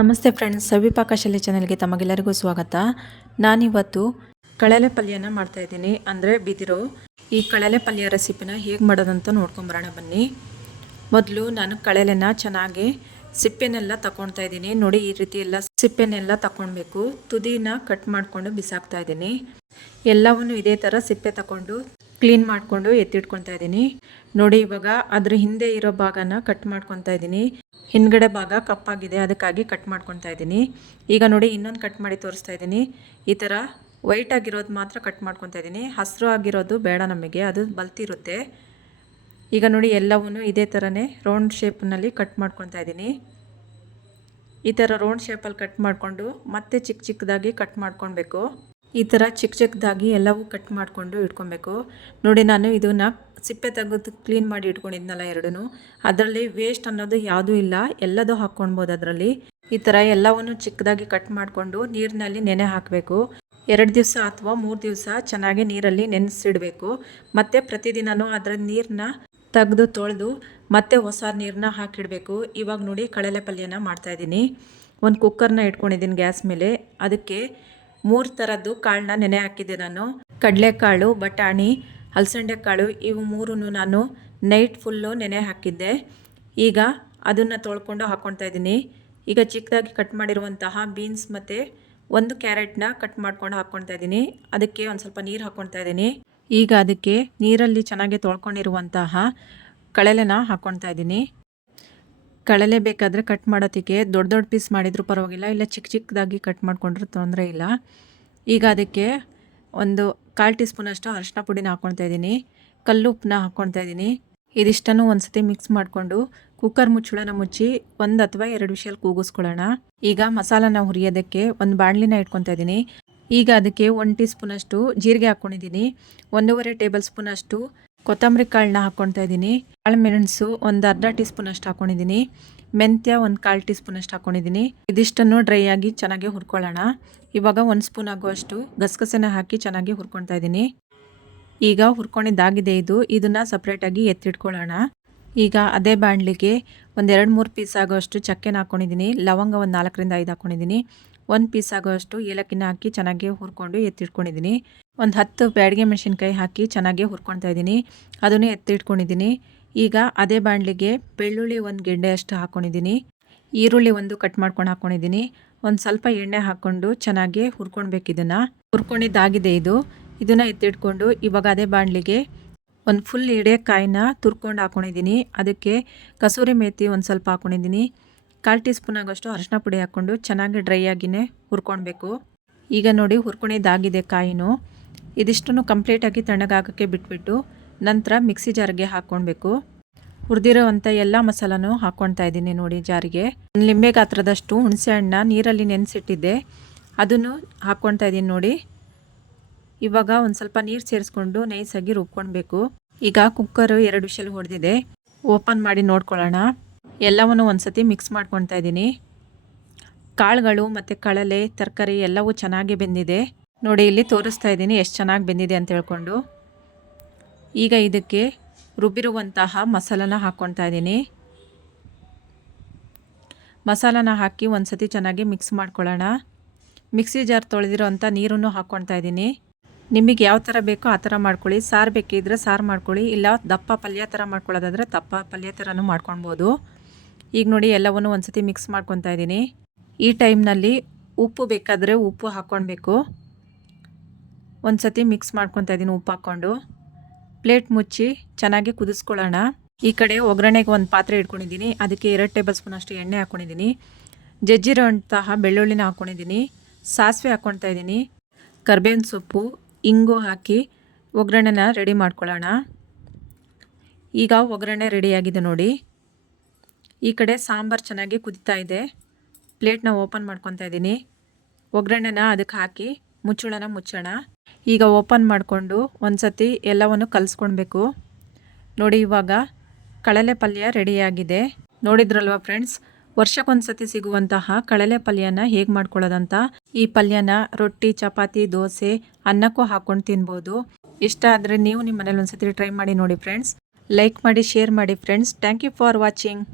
ನಮಸ್ತೆ ಫ್ರೆಂಡ್ಸ್, ಸವಿಪಾಕ ಶಾಲೆ ಚಾನೆಲ್ಗೆ ತಮಗೆಲ್ಲರಿಗೂ ಸ್ವಾಗತ. ನಾನಿವತ್ತು ಕಳಲೆ ಪಲ್ಯನ ಮಾಡ್ತಾಯಿದ್ದೀನಿ, ಅಂದರೆ ಬಿದಿರು. ಈ ಕಳಲೆ ಪಲ್ಯ ರೆಸಿಪಿನ ಹೇಗೆ ಮಾಡೋದಂತ ನೋಡ್ಕೊಂಬರೋಣ ಬನ್ನಿ. ಮೊದಲು ನಾನು ಕಳಲೆನ ಚೆನ್ನಾಗಿ ಸಿಪ್ಪೆನೆಲ್ಲ ತಗೊಳ್ತಾ ಇದ್ದೀನಿ. ನೋಡಿ, ಈ ರೀತಿ ಎಲ್ಲ ಸಿಪ್ಪೆನೆಲ್ಲ ತಗೊಳ್ಬೇಕು. ತುದಿನ ಕಟ್ ಮಾಡಿಕೊಂಡು ಬಿಸಾಕ್ತಾ ಇದ್ದೀನಿ. ಎಲ್ಲವನ್ನು ಇದೇ ಥರ ಸಿಪ್ಪೆ ತಗೊಂಡು ಕ್ಲೀನ್ ಮಾಡಿಕೊಂಡು ಎತ್ತಿಟ್ಕೊತಾ ಇದ್ದೀನಿ. ನೋಡಿ, ಇವಾಗ ಅದ್ರ ಹಿಂದೆ ಇರೋ ಭಾಗನ ಕಟ್ ಮಾಡ್ಕೊತಾ ಇದ್ದೀನಿ. ಹಿಂದ್ಗಡೆ ಭಾಗ ಕಪ್ಪಾಗಿದೆ, ಅದಕ್ಕಾಗಿ ಕಟ್ ಮಾಡ್ಕೊತಾ ಇದ್ದೀನಿ. ಈಗ ನೋಡಿ, ಇನ್ನೊಂದು ಕಟ್ ಮಾಡಿ ತೋರಿಸ್ತಾ ಇದ್ದೀನಿ. ಈ ಥರ ವೈಟ್ ಆಗಿರೋದು ಮಾತ್ರ ಕಟ್ ಮಾಡ್ಕೊತಾ ಇದ್ದೀನಿ. ಹಸಿರು ಆಗಿರೋದು ಬೇಡ ನಮಗೆ, ಅದು ಬಲ್ತಿರುತ್ತೆ. ಈಗ ನೋಡಿ, ಎಲ್ಲವನ್ನೂ ಇದೇ ಥರನೇ ರೌಂಡ್ ಶೇಪ್ನಲ್ಲಿ ಕಟ್ ಮಾಡ್ಕೊತಾ ಇದ್ದೀನಿ. ಈ ಥರ ರೌಂಡ್ ಶೇಪಲ್ಲಿ ಕಟ್ ಮಾಡಿಕೊಂಡು ಮತ್ತೆ ಚಿಕ್ಕ ಚಿಕ್ಕದಾಗಿ ಕಟ್ ಮಾಡ್ಕೊಳ್ಬೇಕು. ಈ ಥರ ಚಿಕ್ಕ ಚಿಕ್ಕದಾಗಿ ಎಲ್ಲವೂ ಕಟ್ ಮಾಡಿಕೊಂಡು ಇಟ್ಕೊಬೇಕು. ನೋಡಿ, ನಾನು ಇದನ್ನು ಸಿಪ್ಪೆ ತೆಗೆದು ಕ್ಲೀನ್ ಮಾಡಿ ಇಟ್ಕೊಂಡಿದ್ನಲ್ಲ ಎರಡೂ, ಅದರಲ್ಲಿ ವೇಸ್ಟ್ ಅನ್ನೋದು ಯಾವುದೂ ಇಲ್ಲ, ಎಲ್ಲದೂ ಹಾಕ್ಕೊಳ್ಬೋದು ಅದರಲ್ಲಿ. ಈ ಥರ ಎಲ್ಲವನ್ನು ಚಿಕ್ಕದಾಗಿ ಕಟ್ ಮಾಡಿಕೊಂಡು ನೀರಿನಲ್ಲಿ ನೆನೆ ಹಾಕಬೇಕು. 2 ದಿವಸ ಅಥವಾ 3 ದಿವಸ ಚೆನ್ನಾಗಿ ನೀರಲ್ಲಿ ನೆನೆಸಿಡಬೇಕು. ಮತ್ತು ಪ್ರತಿದಿನವೂ ಅದರ ನೀರನ್ನ ತೆಗೆದು ತೊಳೆದು ಮತ್ತೆ ಹೊಸ ನೀರನ್ನ ಹಾಕಿಡಬೇಕು. ಇವಾಗ ನೋಡಿ, ಕಳಲೆ ಪಲ್ಯನ ಮಾಡ್ತಾಯಿದ್ದೀನಿ. ಒಂದು ಕುಕ್ಕರ್ನ ಇಟ್ಕೊಂಡಿದ್ದೀನಿ ಗ್ಯಾಸ್ ಮೇಲೆ. ಅದಕ್ಕೆ 3 ಥರದ್ದು ಕಾಳನ್ನ ನೆನೆ ಹಾಕಿದ್ದೆ ನಾನು. ಕಡಲೆಕಾಳು, ಬಟಾಣಿ, ಅಲಸಂಡೆ ಕಾಳು, ಇವು 3 ನಾನು ನೈಟ್ ಫುಲ್ಲು ನೆನೆ ಹಾಕಿದ್ದೆ. ಈಗ ಅದನ್ನು ತೊಳ್ಕೊಂಡು ಹಾಕ್ಕೊತಾ ಇದ್ದೀನಿ. ಈಗ ಚಿಕ್ಕದಾಗಿ ಕಟ್ ಮಾಡಿರುವಂತಹ ಬೀನ್ಸ್ ಮತ್ತು 1 ಕ್ಯಾರೆಟ್ನ ಕಟ್ ಮಾಡ್ಕೊಂಡು ಹಾಕ್ಕೊತಾ ಇದ್ದೀನಿ. ಅದಕ್ಕೆ ಒಂದು ಸ್ವಲ್ಪ ನೀರು ಹಾಕ್ಕೊತಾ ಇದ್ದೀನಿ. ಈಗ ಅದಕ್ಕೆ ನೀರಲ್ಲಿ ಚೆನ್ನಾಗಿ ತೊಳ್ಕೊಂಡಿರುವಂತಹ ಕಳಲೆನ ಹಾಕ್ಕೊತಾ ಇದ್ದೀನಿ. ಕಳಲೆ ಬೇಕಾದರೆ ಕಟ್ ಮಾಡೋದಕ್ಕೆ ದೊಡ್ಡ ದೊಡ್ಡ ಪೀಸ್ ಮಾಡಿದರೂ ಪರವಾಗಿಲ್ಲ, ಇಲ್ಲ ಚಿಕ್ಕ ಚಿಕ್ಕದಾಗಿ ಕಟ್ ಮಾಡಿಕೊಂಡ್ರೂ ತೊಂದರೆ ಇಲ್ಲ. ಈಗ ಅದಕ್ಕೆ ಒಂದು 1/4 ಟೀ ಸ್ಪೂನಷ್ಟು ಅರಿಶಿನ ಪುಡಿನ ಹಾಕ್ಕೊತಾ ಇದ್ದೀನಿ. ಕಲ್ಲುಪ್ಪನ್ನ ಹಾಕ್ಕೊತಾ ಇದ್ದೀನಿ. ಇದಿಷ್ಟನ್ನು ಒಂದು ಸತಿ ಮಿಕ್ಸ್ ಮಾಡಿಕೊಂಡು ಕುಕ್ಕರ್ ಮುಚ್ಚಳನ ಮುಚ್ಚಿ 1 ಅಥವಾ 2 ವಿಷಲ್ ಕೂಗಿಸ್ಕೊಳ್ಳೋಣ. ಈಗ ಮಸಾಲಾನ ಹುರಿಯೋದಕ್ಕೆ ಒಂದು ಬಾಣಲಿನ ಇಟ್ಕೊತಾ ಇದ್ದೀನಿ. ಈಗ ಅದಕ್ಕೆ 1 ಟೀ ಸ್ಪೂನಷ್ಟು ಜೀರಿಗೆ ಹಾಕ್ಕೊಂಡಿದ್ದೀನಿ. 1.5 ಟೇಬಲ್ ಸ್ಪೂನಷ್ಟು ಕೊತ್ತಂಬರಿ ಕಾಳನ್ನ ಹಾಕ್ಕೊತಾ ಇದ್ದೀನಿ. ಕಾಳು ಮೆಣಸು ಒಂದು ಅರ್ಧ ಟೀ ಸ್ಪೂನಷ್ಟು ಹಾಕ್ಕೊಂಡಿದ್ದೀನಿ. ಮೆಂತ್ಯ ಒಂದು 1/4 ಟೀ ಸ್ಪೂನಷ್ಟು ಹಾಕ್ಕೊಂಡಿದ್ದೀನಿ. ಇದಿಷ್ಟನ್ನು ಡ್ರೈ ಆಗಿ ಚೆನ್ನಾಗಿ ಹುರ್ಕೊಳ್ಳೋಣ. ಇವಾಗ 1 ಸ್ಪೂನ್ ಆಗುವಷ್ಟು ಗಸಗಸೆನ ಹಾಕಿ ಚೆನ್ನಾಗಿ ಹುರ್ಕೊತಾ ಇದ್ದೀನಿ. ಈಗ ಹುರ್ಕೊಂಡಿದ್ದಾಗಿದೆ ಇದನ್ನು ಸಪ್ರೇಟಾಗಿ ಎತ್ತಿಟ್ಕೊಳ್ಳೋಣ. ಈಗ ಅದೇ ಬಾಣಲಿಗೆ ಒಂದು 2-3 ಪೀಸ್ ಆಗೋಷ್ಟು ಚಕ್ಕೆನ ಹಾಕ್ಕೊಂಡಿದ್ದೀನಿ. ಲವಂಗ ಒಂದು 4ರಿಂದ 5 ಹಾಕ್ಕೊಂಡಿದ್ದೀನಿ. 1 ಪೀಸ್ ಆಗೋಷ್ಟು ಏಲಕ್ಕಿನ ಹಾಕಿ ಚೆನ್ನಾಗಿ ಹುರ್ಕೊಂಡು ಎತ್ತಿಟ್ಕೊಂಡಿದ್ದೀನಿ. ಒಂದು 10 ಬ್ಯಾಡಗೆ ಮೆಣಸಿನ್ಕಾಯಿ ಹಾಕಿ ಚೆನ್ನಾಗಿ ಹುರ್ಕೊತಾ ಇದ್ದೀನಿ. ಅದನ್ನು ಎತ್ತಿಟ್ಕೊಂಡಿದ್ದೀನಿ. ಈಗ ಅದೇ ಬಾಣಲಿಗೆ ಬೆಳ್ಳುಳ್ಳಿ 1 ಗೆಡ್ಡೆಯಷ್ಟು ಹಾಕ್ಕೊಂಡಿದ್ದೀನಿ. ಈರುಳ್ಳಿ 1 ಕಟ್ ಮಾಡ್ಕೊಂಡು ಹಾಕ್ಕೊಂಡಿದ್ದೀನಿ. ಒಂದು ಸ್ವಲ್ಪ ಎಣ್ಣೆ ಹಾಕ್ಕೊಂಡು ಚೆನ್ನಾಗಿ ಹುರ್ಕೊಳ್ಬೇಕು. ಇದನ್ನು ಹುರ್ಕೊಂಡಿದ್ದಾಗಿದೆ. ಇದನ್ನು ಎತ್ತಿಟ್ಕೊಂಡು ಇವಾಗ ಅದೇ ಬಾಣಲಿಗೆ ಒಂದು ಫುಲ್ ಕಾಯಿನ ತುರ್ಕೊಂಡು ಹಾಕ್ಕೊಂಡಿದ್ದೀನಿ. ಅದಕ್ಕೆ ಕಸೂರಿ ಮೇಥಿ ಒಂದು ಸ್ವಲ್ಪ ಹಾಕ್ಕೊಂಡಿದ್ದೀನಿ. 1/4 ಟೀ ಸ್ಪೂನ್ ಆಗೋಷ್ಟು ಅರಿಶಿನ ಪುಡಿ ಹಾಕ್ಕೊಂಡು ಚೆನ್ನಾಗಿ ಡ್ರೈ ಆಗಿನೇ ಹುರ್ಕೊಳ್ಬೇಕು. ಈಗ ನೋಡಿ, ಹುರ್ಕೊಂಡಿದ್ದಾಗಿದೆ ಕಾಯಿನೂ. ಇದಿಷ್ಟನ್ನು ಕಂಪ್ಲೀಟಾಗಿ ತಣ್ಣಗಾಗೋಕ್ಕೆ ಬಿಟ್ಬಿಟ್ಟು ನಂತರ ಮಿಕ್ಸಿ ಜಾರಿಗೆ ಹಾಕ್ಕೊಳ್ಬೇಕು. ಹುರಿದಿರೋವಂಥ ಎಲ್ಲ ಮಸಾಲನೂ ಹಾಕ್ಕೊಳ್ತಾ ಇದ್ದೀನಿ. ನೋಡಿ, ಜಾರಿಗೆ ಒಂದು ಲಿಂಬೆ ಗಾತ್ರದಷ್ಟು ಹುಣಸೆ ಹಣ್ಣು ನೀರಲ್ಲಿ ನೆನೆಸಿಟ್ಟಿದ್ದೆ, ಅದನ್ನು ಹಾಕ್ಕೊಳ್ತಾ ಇದ್ದೀನಿ. ನೋಡಿ, ಇವಾಗ ಒಂದು ಸ್ವಲ್ಪ ನೀರು ಸೇರಿಸ್ಕೊಂಡು ನೈಸಾಗಿ ರುಬ್ಕೊಳ್ಬೇಕು. ಈಗ ಕುಕ್ಕರು 2 ವಿಷಲ್ ಹೊಡೆದಿದೆ. ಓಪನ್ ಮಾಡಿ ನೋಡ್ಕೊಳ್ಳೋಣ. ಎಲ್ಲವನ್ನು ಒಂದು ಸತಿ ಮಿಕ್ಸ್ ಮಾಡ್ಕೊಳ್ತಾ ಇದ್ದೀನಿ. ಕಾಳುಗಳು ಮತ್ತು ಕಳಲೆ ತರಕಾರಿ ಎಲ್ಲವೂ ಚೆನ್ನಾಗಿ ಬೆಂದಿದೆ. ನೋಡಿ, ಇಲ್ಲಿ ತೋರಿಸ್ತಾ ಇದ್ದೀನಿ ಎಷ್ಟು ಚೆನ್ನಾಗಿ ಬೆಂದಿದೆ ಅಂತ ಹೇಳ್ಕೊಂಡು. ಈಗ ಇದಕ್ಕೆ ರುಬ್ಬಿರುವಂತಹ ಮಸಾಲಾನ ಹಾಕ್ಕೊಳ್ತಾ ಇದ್ದೀನಿ. ಮಸಾಲಾನ ಹಾಕಿ ಒಂದು ಸತಿ ಚೆನ್ನಾಗಿ ಮಿಕ್ಸ್ ಮಾಡ್ಕೊಳ್ಳೋಣ. ಮಿಕ್ಸಿ ಜಾರ್ ತೊಳೆದಿರೋವಂಥ ನೀರನ್ನು ಹಾಕ್ಕೊಳ್ತಾ ಇದ್ದೀನಿ. ನಿಮಗೆ ಯಾವ ಥರ ಬೇಕೋ ಆ ಥರ ಮಾಡ್ಕೊಳ್ಳಿ. ಸಾರು ಬೇಕಿದ್ರೆ ಸಾರು ಮಾಡ್ಕೊಳ್ಳಿ, ಇಲ್ಲ ದಪ್ಪ ಪಲ್ಯ ಥರ ಮಾಡ್ಕೊಳ್ಳೋದಾದರೆ ದಪ್ಪ ಪಲ್ಯ ಥರನೂ ಮಾಡ್ಕೊಳ್ಬೋದು. ಈಗ ನೋಡಿ, ಎಲ್ಲವನ್ನು ಒಂದು ಸತಿ ಮಿಕ್ಸ್ ಮಾಡ್ಕೊತಾ ಇದ್ದೀನಿ. ಈ ಟೈಮ್ನಲ್ಲಿ ಉಪ್ಪು ಬೇಕಾದರೆ ಉಪ್ಪು ಹಾಕ್ಕೊಳ್ಬೇಕು. ಒಂದು ಸತಿ ಮಿಕ್ಸ್ ಮಾಡ್ಕೊತಾ ಇದ್ದೀನಿ ಉಪ್ಪು ಹಾಕ್ಕೊಂಡು. ಪ್ಲೇಟ್ ಮುಚ್ಚಿ ಚೆನ್ನಾಗಿ ಕುದಿಸ್ಕೊಳ್ಳೋಣ. ಈ ಕಡೆ ಒಗ್ಗರಣೆಗೆ ಒಂದು ಪಾತ್ರೆ ಇಟ್ಕೊಂಡಿದ್ದೀನಿ. ಅದಕ್ಕೆ 2 ಟೇಬಲ್ ಸ್ಪೂನಷ್ಟು ಎಣ್ಣೆ ಹಾಕ್ಕೊಂಡಿದ್ದೀನಿ. ಜಜ್ಜಿರೋಂತಹ ಬೆಳ್ಳುಳ್ಳಿನ ಹಾಕ್ಕೊಂಡಿದ್ದೀನಿ. ಸಾಸಿವೆ ಹಾಕ್ಕೊಳ್ತಾ ಇದ್ದೀನಿ. ಕರ್ಬೇವಿನ ಸೊಪ್ಪು, ಇಂಗು ಹಾಕಿ ಒಗ್ಗರಣೆನ ರೆಡಿ ಮಾಡ್ಕೊಳ್ಳೋಣ. ಈಗ ಒಗ್ಗರಣೆ ರೆಡಿಯಾಗಿದೆ ನೋಡಿ. ಈ ಕಡೆ ಸಾಂಬಾರು ಚೆನ್ನಾಗಿ ಕುದೀತಾ ಇದೆ. ಪ್ಲೇಟ್ನ ಓಪನ್ ಮಾಡ್ಕೊತಾ ಇದ್ದೀನಿ. ಒಗ್ಗರಣೆನ ಅದಕ್ಕೆ ಹಾಕಿ ಮುಚ್ಚಳನ ಮುಚ್ಚೋಣ. ಈಗ ಓಪನ್ ಮಾಡಿಕೊಂಡು ಒಂದು ಸತಿ ಎಲ್ಲವನ್ನು ಕಲಿಸ್ಕೊಳ್ಬೇಕು. ನೋಡಿ, ಇವಾಗ ಕಳಲೆ ಪಲ್ಯ ರೆಡಿಯಾಗಿದೆ. ನೋಡಿದ್ರಲ್ವ ಫ್ರೆಂಡ್ಸ್, ವರ್ಷಕ್ಕೊಂದು ಸತಿ ಸಿಗುವಂತಹ ಕಳಲೆ ಪಲ್ಯನ ಹೇಗೆ ಮಾಡ್ಕೊಳ್ಳೋದಂತ. ಈ ಪಲ್ಯನ ರೊಟ್ಟಿ, ಚಪಾತಿ, ದೋಸೆ, ಅನ್ನಕ್ಕೂ ಹಾಕ್ಕೊಂಡು ತಿನ್ಬೋದು. ಇಷ್ಟ ಆದರೆ ನೀವು ನಿಮ್ಮ ಮನೇಲಿ ಒಂದು ಸತಿ ಟ್ರೈ ಮಾಡಿ ನೋಡಿ ಫ್ರೆಂಡ್ಸ್. ಲೈಕ್ ಮಾಡಿ, ಶೇರ್ ಮಾಡಿ friends. Thank you for watching.